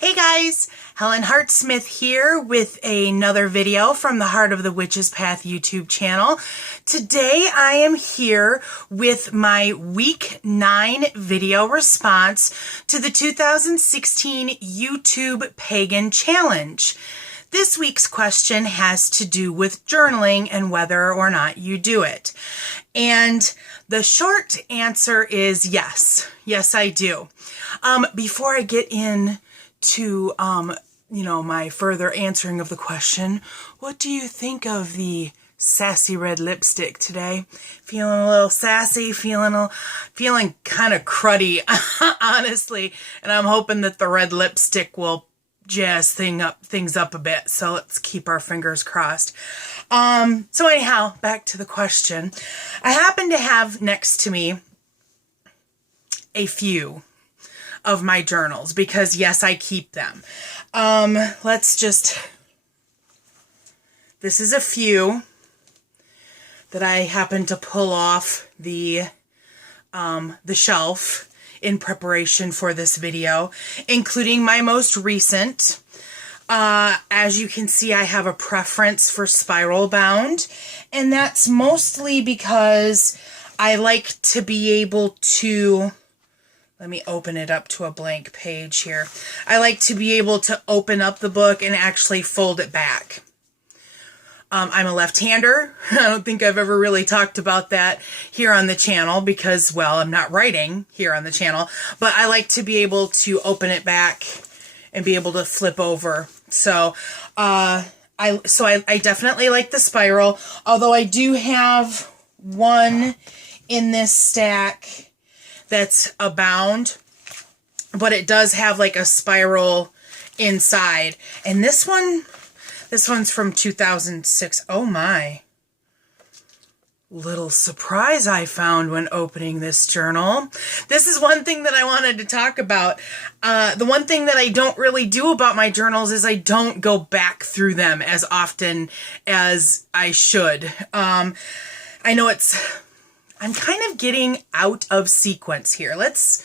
Hey guys, Helen Hartsmith here with another video from the Heart of the Witch's Path YouTube channel. Today I am here with my week 9 video response to the 2016 YouTube Pagan Challenge. This week's question has to do with journaling and whether or not you do it. And the short answer is yes. Yes, I do. Before I get into my further answering of the question, what do you think of the sassy red lipstick today? Feeling a little sassy, feeling kind of cruddy, honestly. And I'm hoping that the red lipstick will jazz things up a bit. So let's keep our fingers crossed. So anyhow, back to the question. I happen to have next to me a few of my journals because yes, I keep them. This is a few that I happen to pull off the shelf in preparation for this video, including my most recent. As you can see, I have a preference for spiral bound, and that's mostly because I like to be able to, let me open it up to a blank page here. I like to be able to open up the book and actually fold it back. I'm a left-hander. I don't think I've ever really talked about that here on the channel because, well, I'm not writing here on the channel, but I like to be able to open it back and be able to flip over. So, I definitely like the spiral, although I do have one in this stack that's a bound, but it does have like a spiral inside. And this one's from 2006. Oh my. Little surprise I found when opening this journal. This is one thing that I wanted to talk about. The one thing that I don't really do about my journals is I don't go back through them as often as I should. I know I'm kind of getting out of sequence here. Let's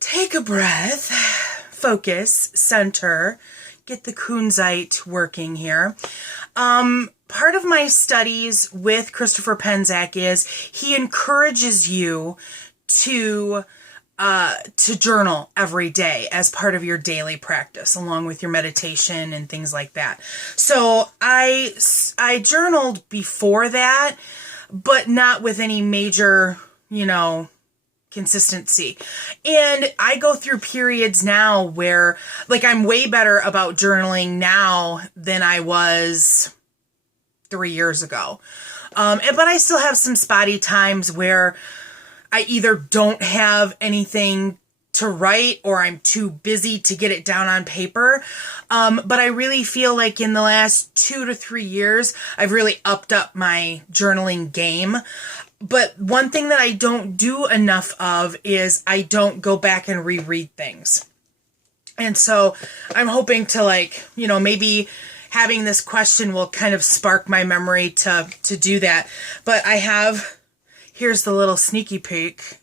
take a breath, focus, center, get the kunzite working here. Part of my studies with Christopher Penczak is he encourages you to journal every day as part of your daily practice, along with your meditation and things like that. So I journaled before that, but not with any major, consistency. And I go through periods now where, like, I'm way better about journaling now than I was 3 years ago. But I still have some spotty times where I either don't have anything to write or I'm too busy to get it down on paper. But I really feel like in the last 2 to 3 years, I've really upped up my journaling game. But one thing that I don't do enough of is I don't go back and reread things. And so I'm hoping to maybe having this question will kind of spark my memory to do that. But here's the little sneaky peek.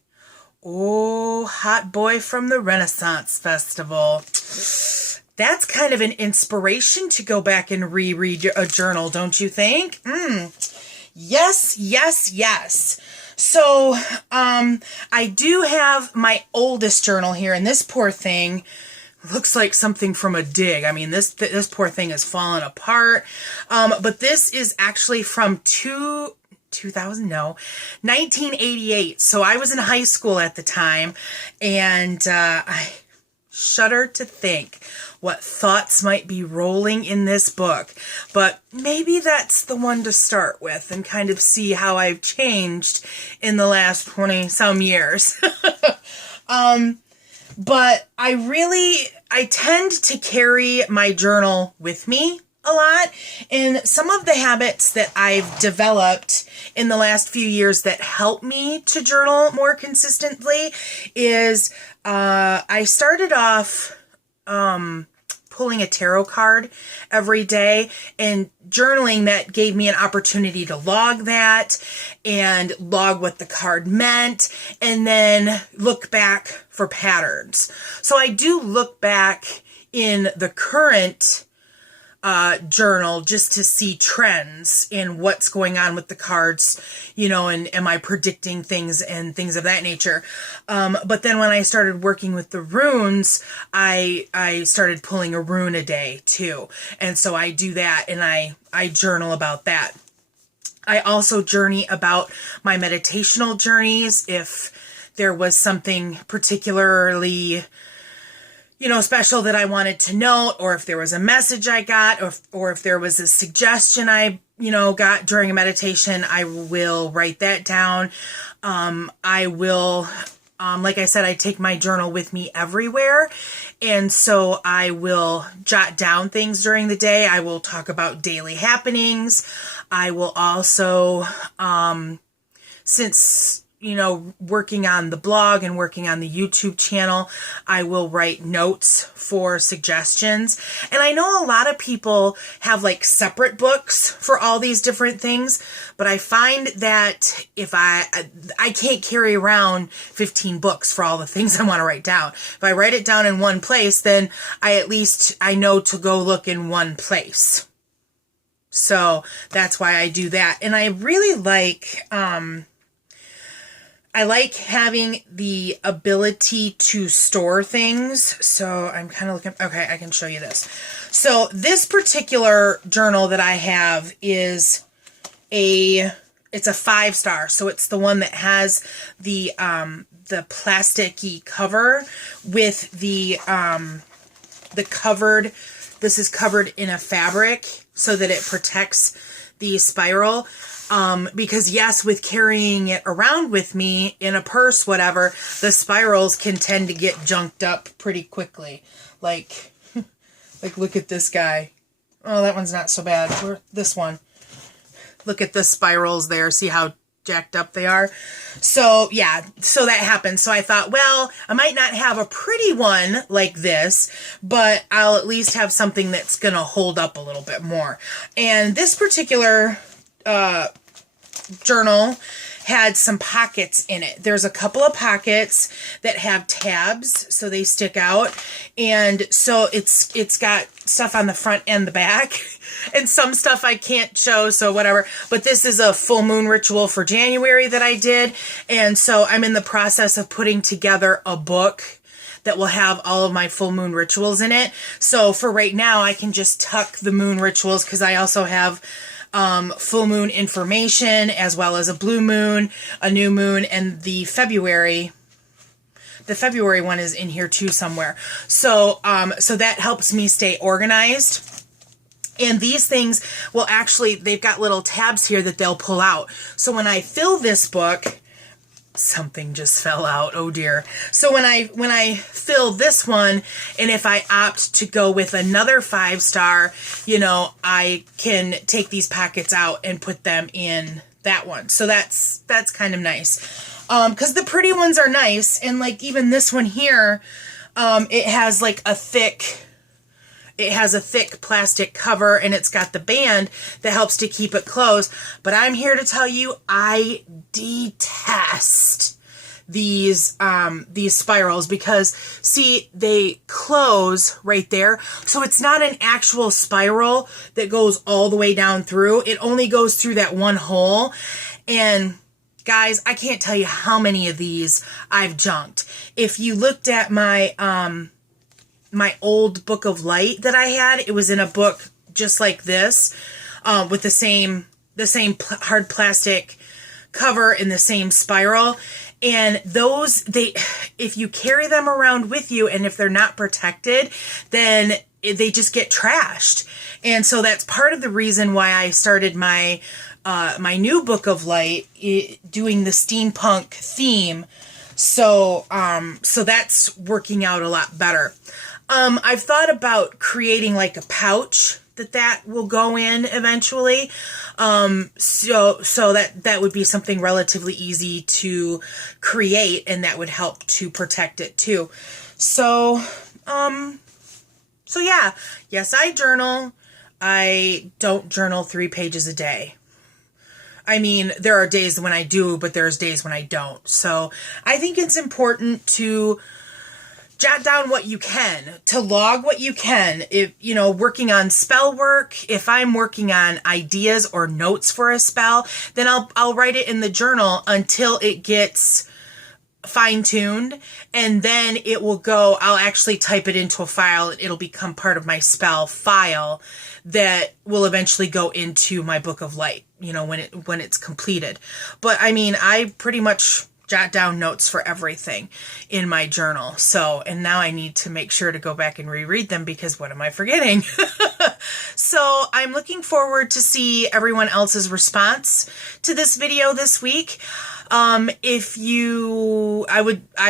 Oh, Hot Boy from the Renaissance Festival. That's kind of an inspiration to go back and reread a journal, don't you think? Yes, yes, yes. So, I do have my oldest journal here, and this poor thing looks like something from a dig. I mean, this poor thing has fallen apart. But this is actually from 1988. So I was in high school at the time, and I shudder to think what thoughts might be rolling in this book. But maybe that's the one to start with and kind of see how I've changed in the last 20-some years. But I tend to carry my journal with me a lot. And some of the habits that I've developed in the last few years that help me to journal more consistently is I started off pulling a tarot card every day, and journaling that gave me an opportunity to log that and log what the card meant, and then look back for patterns. So I do look back in the current journal just to see trends in what's going on with the cards, you know, and am I predicting things and things of that nature. But then when I started working with the runes, I started pulling a rune a day too. And so I do that, and I journal about that. I also journey about my meditational journeys. If there was something particularly, you know, special that I wanted to note, or if there was a message I got, or if there was a suggestion I, you know, got during a meditation, I will write that down. I will, like I said, I take my journal with me everywhere. And so I will jot down things during the day. I will talk about daily happenings. I will also, since, you know, working on the blog and working on the YouTube channel, I will write notes for suggestions. And I know a lot of people have like separate books for all these different things, but I find that if I can't carry around 15 books for all the things I want to write down. If I write it down in one place, then I know to go look in one place. So that's why I do that. And I really like, I like having the ability to store things. So I'm kind of looking, okay, I can show you this. So this particular journal that I have is it's a 5-star. So it's the one that has the plasticky cover with the covered, this is covered in a fabric so that it protects the spiral. Because yes, with carrying it around with me in a purse, whatever, the spirals can tend to get junked up pretty quickly. Like look at this guy. Oh, that one's not so bad. This one. Look at the spirals there. See how jacked up they are? So yeah, so that happened. So I thought, well, I might not have a pretty one like this, but I'll at least have something that's going to hold up a little bit more. And this particular journal had some pockets in it. There's a couple of pockets that have tabs so they stick out, and so it's got stuff on the front and the back, and some stuff I can't show, so whatever. But this is a full moon ritual for January that I did, and so I'm in the process of putting together a book that will have all of my full moon rituals in it. So for right now, I can just tuck the moon rituals, because I also have full moon information, as well as a blue moon, a new moon, and the February one is in here too somewhere. So, so that helps me stay organized. And these things will actually, they've got little tabs here that they'll pull out. So when I fill this book, something just fell out. Oh dear. So when I fill this one, and if I opt to go with another 5-star, you know, I can take these pockets out and put them in that one. So that's kind of nice. 'Cause the pretty ones are nice. And like even this one here, it has like a thick plastic cover, and it's got the band that helps to keep it closed. But I'm here to tell you, I detest these spirals, because see, they close right there. So it's not an actual spiral that goes all the way down through. It only goes through that one hole. And guys, I can't tell you how many of these I've junked. If you looked at my my old book of light that I had, it was in a book just like this, with the same hard plastic cover and the same spiral. And those, if you carry them around with you, and if they're not protected, then they just get trashed. And so that's part of the reason why I started my my new book of light doing the steampunk theme. So so that's working out a lot better. I've thought about creating like a pouch that will go in eventually. So that would be something relatively easy to create, and that would help to protect it too. So So yeah, yes, I journal. I don't journal 3 pages a day. I mean, there are days when I do, but there's days when I don't. So I think it's important to jot down what you can, to log what you can. If, you know, working on spell work, if I'm working on ideas or notes for a spell, then I'll write it in the journal until it gets fine-tuned, and then it will go, I'll actually type it into a file. It'll become part of my spell file that will eventually go into my book of light, you know, when it's completed. But I mean, I pretty much jot down notes for everything in my journal. So, and now I need to make sure to go back and reread them, because what am I forgetting? So I'm looking forward to see everyone else's response to this video this week. I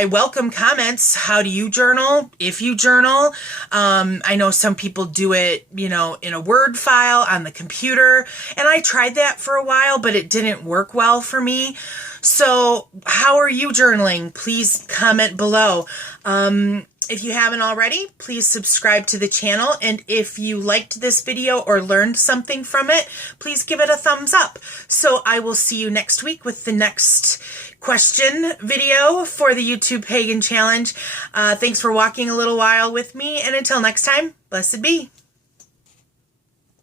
welcome comments. How do you journal? If you journal, I know some people do it, you know, in a Word file on the computer, and I tried that for a while, but it didn't work well for me. So how are you journaling? Please comment below. If you haven't already, please subscribe to the channel. And if you liked this video or learned something from it, please give it a thumbs up. So I will see you next week with the next question video for the YouTube Pagan Challenge. Thanks for walking a little while with me. And until next time, blessed be.